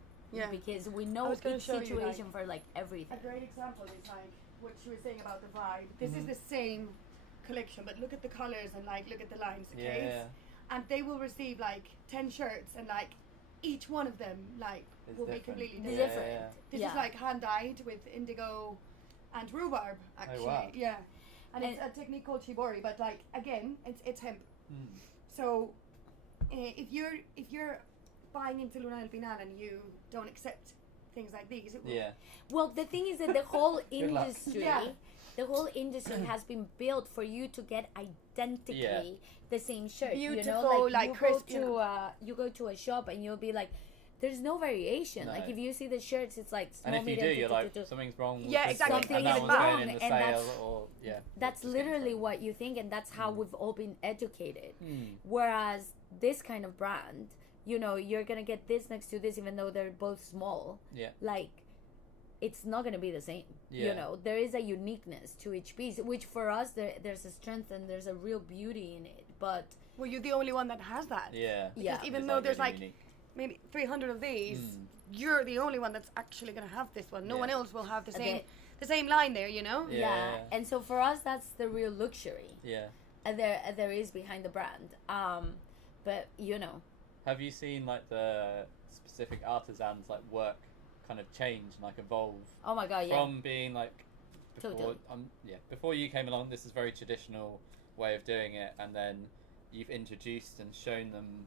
because we know each situation for like everything. A great example is like what she was saying about the vibe. This is the same collection, but look at the colors and like look at the lines, okay? and they will receive like 10 shirts, and like each one of them like It's will different. be completely Yeah, different. This is like hand dyed with indigo and rhubarb, actually. wow. Yeah, and it's a technique called shibori, but like again, it's hemp. So if you're buying into Luna del Pinal and you don't accept things like these, well, the thing is that the whole industry, Yeah. the whole industry has been built for you to get identically the same shirt. Beautiful, like you crisp, you go to a shop and you'll be like, there's no variation. No. Like if you see the shirts, it's like small, And if you do, medium, you're like, something's wrong with Yeah, this exactly. one, and that Something one's is going wrong, in the and sale, that's- or that's literally what you think, and that's how we've all been educated. Whereas this kind of brand, you're gonna get this next to this, even though they're both small. Like, it's not gonna be the same. There is a uniqueness to each piece, which for us there's a strength and there's a real beauty in it. But well, you're the only one that has that. Yeah. Because even It's though there's really like unique. maybe 300 of these, you're the only one that's actually gonna have this one. No one else will have the same line there. yeah. And so for us, that's the real luxury. Yeah. There is behind the brand. But Have you seen like the specific artisans like work kind of change and like evolve? Oh my god, yeah. From being like before, Totally. before you came along, this is very traditional way of doing it, and then you've introduced and shown them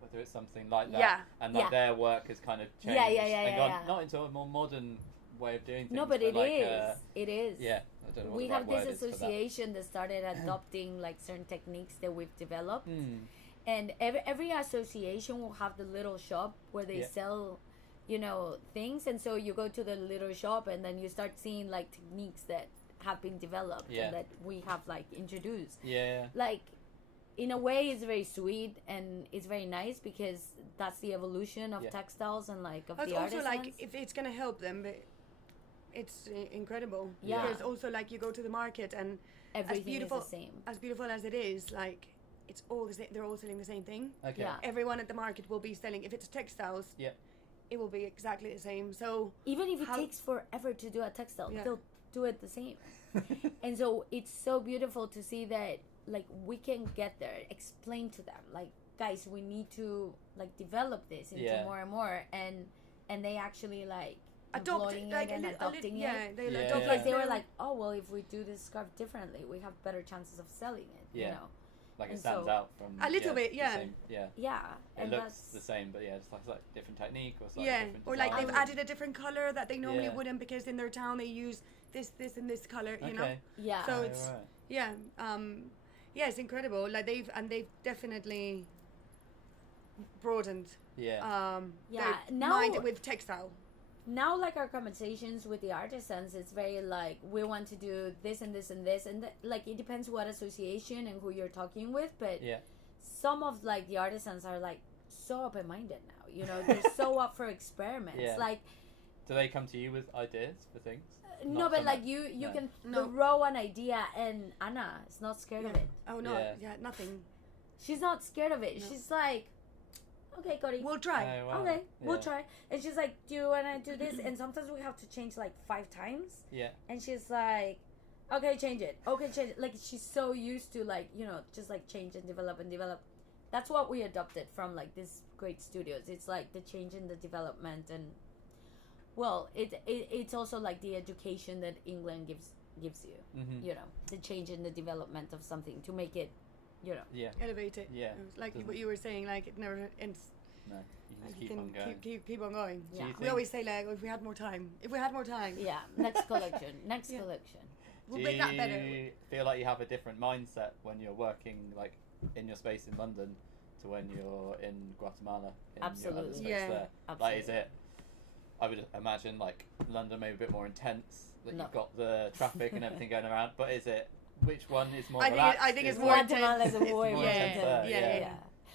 whether it's something like that, and like their work has kind of changed and gone not into a more modern way of doing things. No, but it like, is. It is. Yeah, I don't know what We the have right this word is for that. association that started adopting like certain techniques that we've developed, and every association will have the little shop where they sell, things, and so you go to the little shop and then you start seeing like techniques that have been developed and that we have like introduced. Yeah. Like, in a way, it's very sweet and it's very nice because that's the evolution of textiles and like of But the also artisans. like if it's gonna help them, but it's incredible. Yeah. Because also like you go to the market and everything is the same. as beautiful as it is, like it's all the same. They're all selling the same thing. Okay. Yeah. Everyone at the market will be selling. If it's textiles, it will be exactly the same. So Even if it takes forever to do a textile, they'll do it the same. And so it's so beautiful to see that like we can get there, explain to them like, guys, we need to like develop this into more and more, and they actually like adopting it and adopting it. They Yeah. adopt Because they were like, oh well, if we do this scarf differently, we have better chances of selling it. Like it And stands so- out from A little bit, the yeah. same- yeah. Yeah, It and looks that's the same, but it's like different technique or slightly yeah, different or like design. they've added a different color that they normally Yeah. wouldn't because in their town they use this, and this color. You know. Okay. yeah. So Oh, it's right. yeah, it's incredible. Like they've definitely broadened Yeah, their now- mind with textile. Now like our conversations with the artisans, it's very like we want to do this and this and this, and like it depends what association and who you're talking with, but some of like the artisans are like so open-minded now, they're so up for experiments. Like, do they come to you with ideas for things? no, Not but so like much. you No. can No. throw an idea, and Anna is not scared of it. Oh no, Yeah. nothing. She's not scared of it. No. She's like, okay, Cody. We'll try. Oh, wow. Okay, we'll Yeah. try. And she's like, do you want to do this? And sometimes we have to change like 5 times. Yeah. And she's like, okay, change it. Okay, change it. Like, she's so used to like, just like change and develop and develop. That's what we adopted from like these great studios. It's like the change in the development, and well, it's also like the education that England gives you. Mm-hmm. The change in the development of something to make it, Yeah. Elevate it. Yeah. Like Doesn't- what you were saying, like it never ends. No. You can Like just you keep on can going. keep on going. Yeah. you We always say like, if we had more time. Yeah, next collection. Collection. We'll Do make that better. you feel like you have a different mindset when you're working like in your space in London to when you're in Guatemala? In Absolutely. Your other space Yeah. there? Absolutely. Like, is it? I would imagine like London maybe a bit more intense. That No. you've got the traffic and everything going around. But is it? Which one is more I think relaxed? I think it's Is more it- Guatemala intense. is a way more more intense intense. there, Yeah.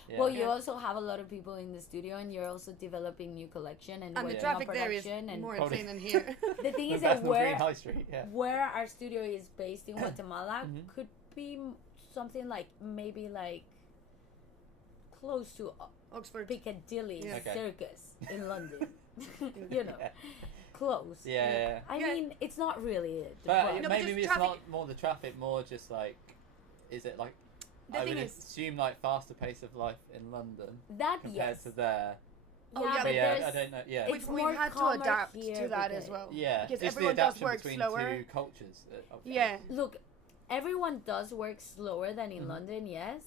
Yeah. Well, you Yeah. also have a lot of people in the studio, and you're also developing new collection and And working the traffic on there is production. And more Probably. insane than here. the thing is The that Bethnal Green High Street. Yeah. where our studio is based in Guatemala Mhm. could be something like maybe like close to Oxford. Piccadilly Yeah. Okay. Circus in London. Yeah. Close. Yeah. I Yeah. mean, it's not really it. But No, but maybe just it's traffic- not more the traffic, more just like, is it like I would assume like faster pace of life in London that compared to there. Yeah, yeah, but I don't know. Yeah, we've had to adapt to that as well. Yeah, because it's everyone the does adaptation work between slower. two cultures. Yeah, Look, everyone does work slower than in Mhm. London, yes,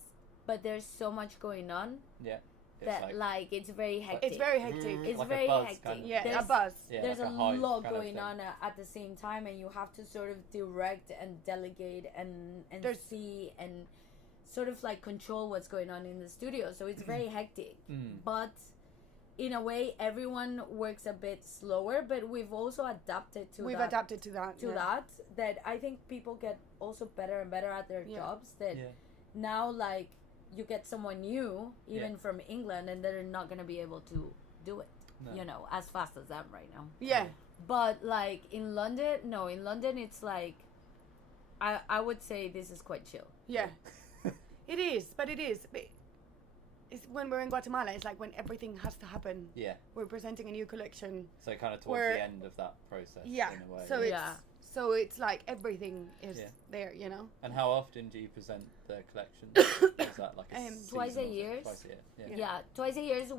but there's so much going on Yeah, that like it's very hectic. it's very hectic. It's like very a buzz hectic. kind of. Yeah, There's- a buzz. Yeah, There's like a hive lot kind of going thing. on at the same time, and you have to sort of direct and delegate and see and sort of like control what's going on in the studio. So it's very hectic. But in a way, everyone works a bit slower. But we've also adapted to that. Adapted to that. That I think people get also better and better at their jobs. That Yeah. now like you get someone new, even from England, and they're not gonna be able to do it. No. You know, as fast as them right now. Yeah. But like in London it's like I would say this is quite chill. Yeah. It is. But it's when we're in Guatemala, it's like when everything has to happen. Yeah. We're presenting a new collection. So kind of towards the end of that process. Yeah. In a way. So it's like everything is there, you know. And how often do you present the collection? Is that like a twice a season or year? Twice a year. Yeah, twice a year. So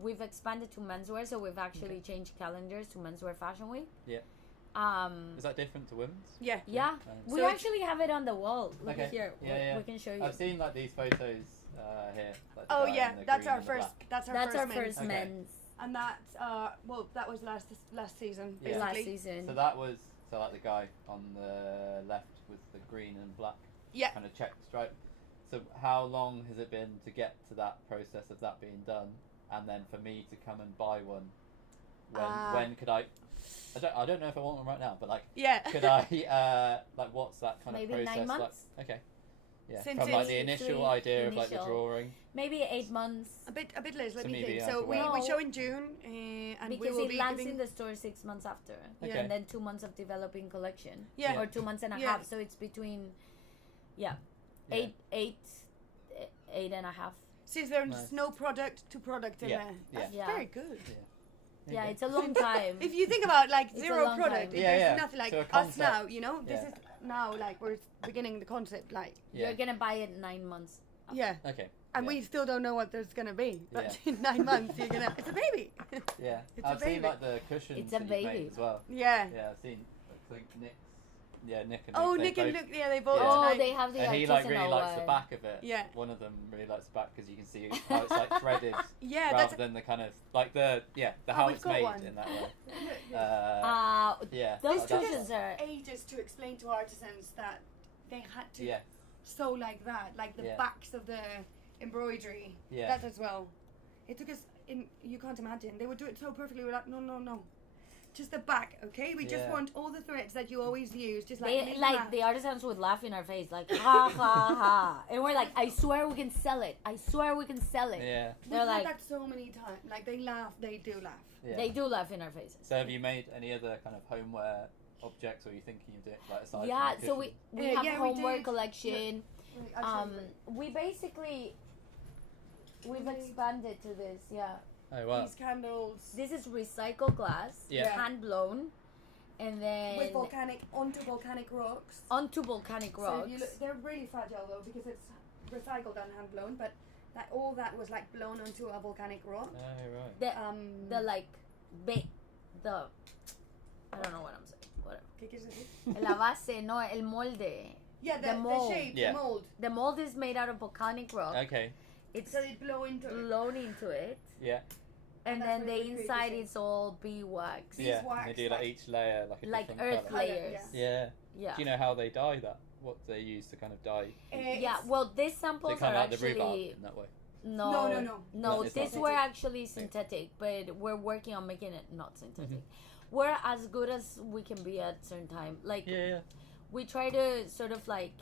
we've expanded to menswear. So we've actually changed calendars to Menswear Fashion Week. Yeah. Is that different to women's? Yeah. Yeah. We actually have it on the wall. Look here. We can show you. I've seen like these photos here. Like Oh yeah, that's our first. That's our first men's. men's. And that's that was last season Yeah. basically. Last season. So that was like the guy on the left with the green and black kind of check stripe. So how long has it been to get to that process of that being done, and then for me to come and buy one? When could I don't know if I want one right now, but like could I like what's that kind Maybe of process 9 months? like? Okay. Yeah. Since From like the initial idea of like the drawing. Maybe 8 months. A bit less. Let So me maybe think. after So we that. show in June, and Because we will it be lands giving. in the store 6 months after, Okay. and then 2 months of developing collection, Yeah. or 2 months and a half. So it's between, eight and a half. Since there's Nice. no product to product in there. That's Yeah. very good. Yeah, it's a long time. If you think about like It's a zero long product, time. there's nothing like So a us concept. now, you know. This Yeah. is now like we're beginning the concept, like You're gonna buy it 9 months. yeah. Okay. And we still don't know what there's gonna be, but in 9 months you're gonna. It's a baby. Yeah. It's a I've seen baby. like the cushions It's a that you've made baby. as well. Yeah. Yeah, I've seen. I think Nick and Nick they and both- Luke. Yeah, they both. Yeah. Oh, like- they have the And artisanal he like really likes the one. back of it. Yeah. One of them really likes the back because you can see how it's like threaded Yeah, rather that's. than the kind of like the how we've it's got made one. in that way. Those like that. cushions are. Ages to explain to artisans that they had to Yeah. sew like that, like the Yeah. backs of the embroidery. Yeah. That as well. It took us you can't imagine. They would do it so perfectly. We're like, no. Just the back, okay? We just Yeah. want all the threads that you always use. Just like They, leave like that. the artisans would laugh in our face, like ha ha ha, and we're like, I swear we can sell it. I swear we can sell it. Yeah. We've They're had like, that so many times. Like they laugh. They do laugh. Yeah. they do laugh in our faces. So have you made any other kind of homeware objects, or are you thinking of doing like aside? Yeah, from the so we cushion? have yeah, we homeware did. collection. I'll show you. We basically we've expanded to this. Yeah, Oh wow. These candles this is recycled glass, Yeah. hand blown, and then with onto volcanic rocks. onto volcanic So rocks. if you look, they're really fragile though because it's recycled and hand blown, but all that was like blown onto a volcanic rock. Oh right. The like the I don't know what I'm saying. Whatever. ¿Qué quieres decir? La base, no, el molde. Yeah, The the mold. shape, Yeah. the mold. The mold is made out of volcanic rock. Okay. It's So they blow into it. blown into it, Yeah. and That's then where the we create inside the is all beeswax. Yeah. wax, They do like like- each layer like a Like different earth colour. layers. Yeah. Yeah. Do you know how they dye that? What they use to kind of dye? Yeah, well, these They samples kind are of like the rhubarb actually in that way. no, No, it's these not. were actually synthetic, but we're working on making it not synthetic. We're as good as we can be at certain time. Like Yeah. we try to sort of like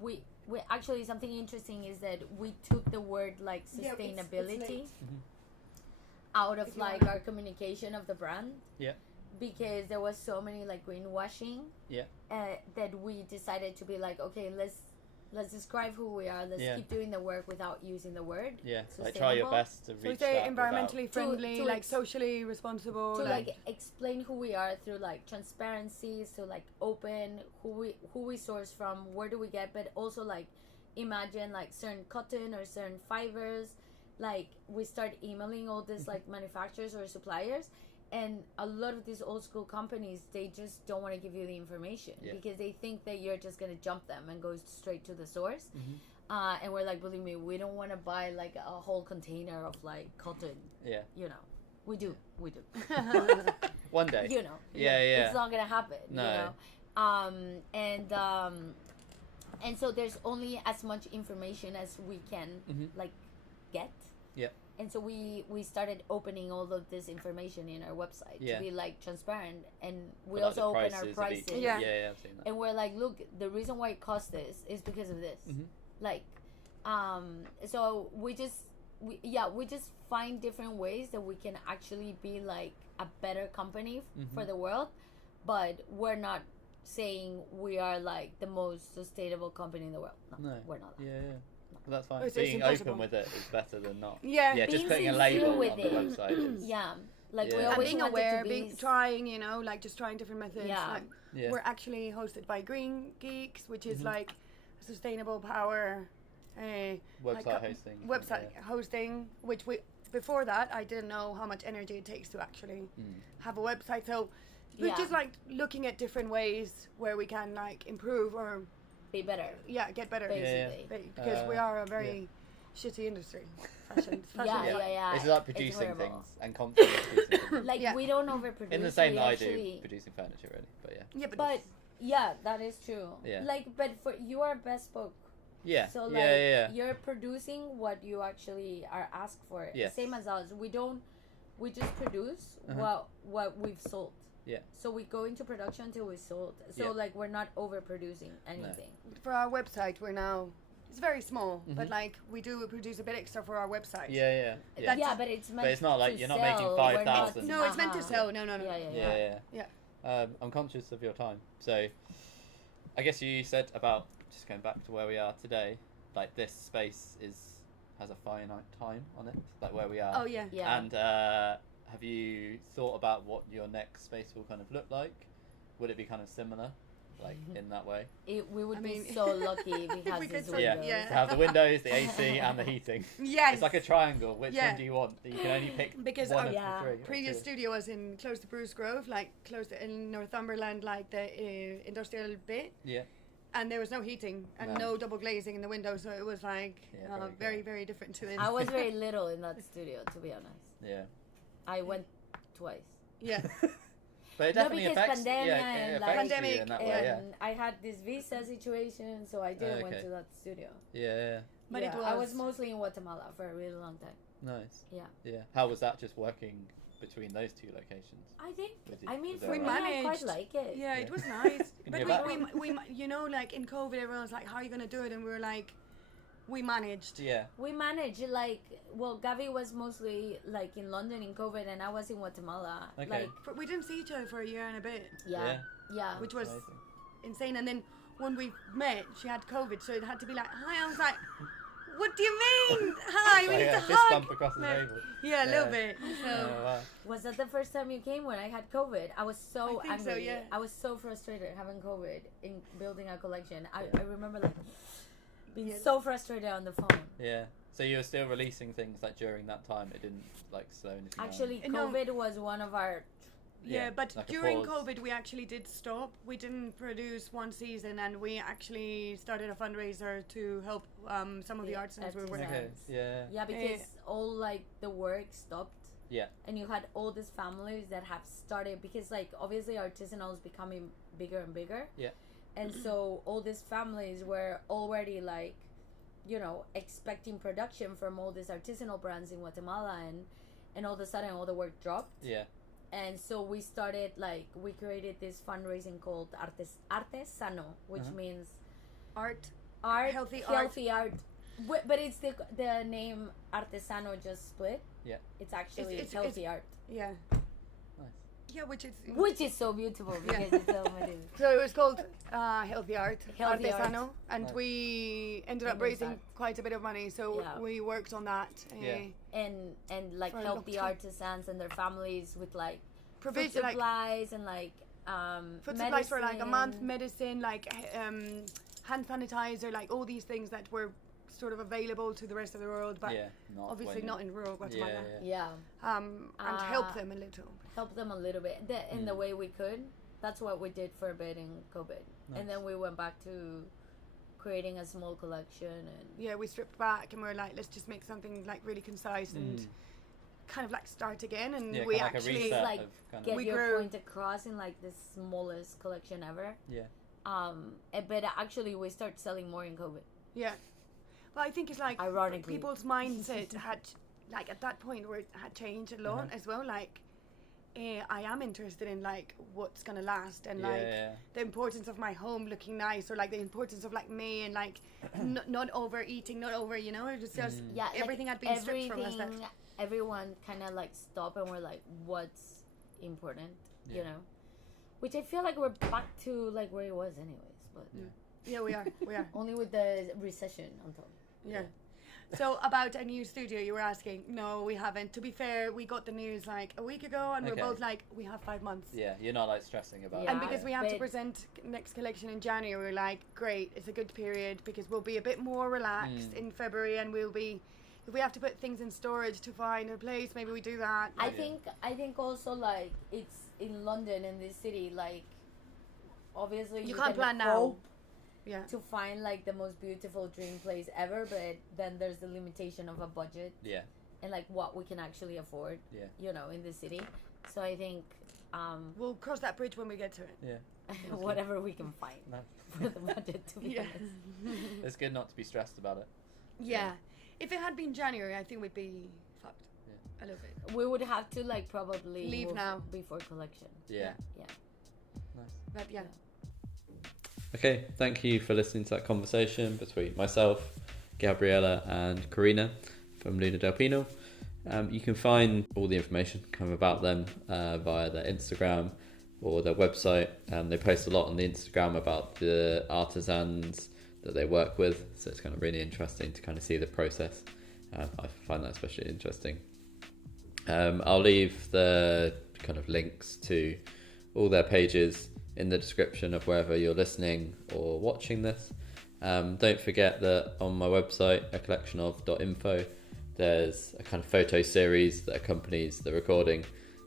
we actually something interesting is that we took the word like Yeah, it's sustainability linked. out of If you like wanna- our communication of the brand. Yeah. Because there was so many like greenwashing. Yeah. That we decided to be like, okay, let's describe who we are. Let's Yeah. keep doing the work without using the word. Yeah. Like try your Sustainable. best to So we reach say that environmentally friendly, to like ex- socially responsible. To like explain who we are through like transparency, so like open who we source from, where do we get, but also like imagine like certain cotton or certain fibers, like we start emailing all these like manufacturers or suppliers, and a lot of these old school companies, they just don't want to give you the information because they think that you're just going to jump them and go straight to the source. And we're like, believe me, we don't want to buy like a whole container of like cotton. You know, we do. One day. You know. Yeah. It's not going to happen. No. You know? And so there's only as much information as we can like get. Yeah. And so we started opening all of this information in our website to be like transparent, and we But, like, also open our prices of prices. each- yeah, I've seen that. And we're like, look, the reason why it costs this is because of this. Like, so we just find different ways that we can actually be like a better company for the world, but we're not saying we are like the most sustainable company in the world. No. We're not that. Yeah. Well, that's fine. It's Being impossible. open with it is better than not. Yeah. Yeah, just Being putting a sincere label with on it. the website. Is, Like we Yeah. always being wanted aware, to be trying, you know, like just trying different methods. Yeah. Like, Yeah. we're actually hosted by Green Geeks, which is like sustainable power website like, hosting. hosting, which we before that I didn't know how much energy it takes to actually have a website. So we're just like looking at different ways where we can like improve or be better. get better, Basically. because we are a very shitty industry. Fashion Yeah. It's like It's producing horrible. things and constantly producing things. Like we don't overproduce. In the same we that I actually, do producing furniture, really. But yeah. Yeah, But yeah, that is true. Yeah. Like, but for you are bespoke. Yeah. So like you're producing what you actually are asked for. Yes. Same as us. We just produce what we've sold. Yeah. So we go into production until we sold. So like we're not overproducing anything. for our website, we're now. It's very small, but like we do produce a bit extra for our website. Yeah. Yeah, but it's meant. But it's not like to you're not sell. making We're 5,000. No, it's meant to sell. No. Yeah. I'm conscious of your time, so I guess you said about just going back to where we are today. Like this space has a finite time on it, like where we are. Oh yeah. Yeah. And have you thought about what your next space will kind of look like? Would it be kind of similar, like in that way? We would be so lucky if we had we this could window. Yeah. To have the windows, the AC, and the heating. Yes. It's like a triangle. Which one do you want? You can only pick Because one our of the three. previous studio was in close to Bruce Grove, like close to in Northumberland, like the industrial bit. Yeah. And there was no heating and no double glazing in the window, so it was like very, very different to this. I was very little in that studio, to be honest. Yeah. I went twice. Yeah. But it definitely because affects, pandemic it and, affects pandemic you in that way, And I had this visa situation, so I didn't went to that studio. Yeah. But Yeah, it was. I was mostly in Guatemala for a really long time. Nice. Yeah. Yeah. How was that just working between those two locations? I think. Was it- I mean, was it for me, alright? I quite managed. like it. Yeah, it was nice. Can But you go we, you know, like in COVID, everyone was like, "How are you gonna do it?" And we were like, "We managed." Yeah. We managed well, Gavi was mostly like in London in COVID, and I was in Guatemala. Okay. Like, We didn't see each other for a year and a bit, yeah. which was Amazing. insane. And then when we met, she had COVID, so it had to be like, "Hi." I was like, "What do you mean? Hi, we Like need a to fist hug." bump across the Like, table. Yeah, a little bit. So. Oh, wow. Was that the first time you came when I had COVID? I was so I think so, angry. yeah. I was so frustrated having COVID in building a collection. I remember like being so frustrated on the phone. Yeah. So you were still releasing things like during that time. It didn't like slow anything down. Actually, No. COVID was one of our. Yeah, but like a during pause. COVID, we actually did stop. We didn't produce one season, and we actually started a fundraiser to help some of the The artisans we were working Okay. with. Yeah. Yeah, because all like the work stopped. Yeah. And you had all these families that have started because like obviously artisanal is becoming bigger and bigger. Yeah. And so all these families were already like, you know, expecting production from all these artisanal brands in Guatemala, and all of a sudden all the work dropped. Yeah. And so we started we created this fundraising called artesano, which means Art. healthy art. But it's the name artesano just split. Yeah. It's actually It's- healthy art, Yeah. Nice. Yeah, which is so beautiful because it's so many. so it was called Healthy Art, Healthy Artesano, Art. and Nice. we ended up We made raising that. quite a bit of money. So Yeah. we worked on that. Yeah. and like For a help long the time. artisans and their families with like food Provision, like supplies and food supplies for like a month, medicine. medicine, like hand sanitizer, like all these things that were sort of available to the rest of the world, but obviously not in rural Guatemala. And help them a little. Help them a little bit in the way we could. That's what we did for a bit in COVID. Nice. And then we went back to creating a small collection. And we stripped back and we're like, let's just make something like really concise and kind of like start again. And we actually get your point across in like the smallest collection ever. But actually we started selling more in COVID. Well, I think it's like ironically people's mindset had like at that point where it had changed a lot as well. Like I am interested in like what's gonna last and the importance of my home looking nice, or like the importance of like me and like not overeating, not over, you know, it's just everything had been stripped from us. Everyone kind of like stopped and we're like, what's important, you know? Which I feel like we're back to like where it was anyways, but we are only with the recession on top. So about a new studio, you were asking. No, we haven't. To be fair, we got the news like a week ago, and we're both like, we have 5 months. Yeah, you're not like stressing about it. And because we have to present next collection in January, we're like, great, it's a good period because we'll be a bit more relaxed in February, and we'll be, if we have to put things in storage to find a place, maybe we do that. I think also like it's in London, in this city, like obviously you can't plan now. To find like the most beautiful dream place ever, but then there's the limitation of a budget and like what we can actually afford you know, in the city. So I think we'll cross that bridge when we get to it. Whatever we can find for the budget, to be honest. It's good not to be stressed about it. If it had been January, I think we'd be fucked a little bit. We would have to like probably leave now before collection. Nice. But Okay, thank you for listening to that conversation between myself, Gabriela and Corina from Luna del Pinal. You can find all the information kind of about them via their Instagram or their website. They post a lot on the Instagram about the artisans that they work with, so it's kind of really interesting to kind of see the process. I find that especially interesting. I'll leave the kind of links to all their pages in the description of wherever you're listening or watching this. Don't forget that on my website, a collection of .info, there's a kind of photo series that accompanies the recording,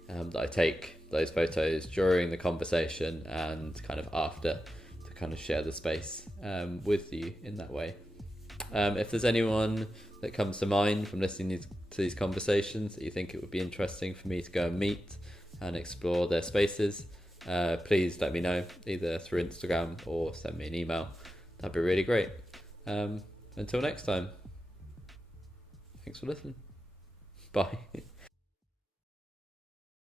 that I take those photos during the conversation and kind of after, to kind of share the space with you in that way. If there's anyone that comes to mind from listening to these conversations that you think it would be interesting for me to go and meet and explore their spaces, please let me know either through Instagram or send me an email. That'd be really great. Until next time, thanks for listening. Bye.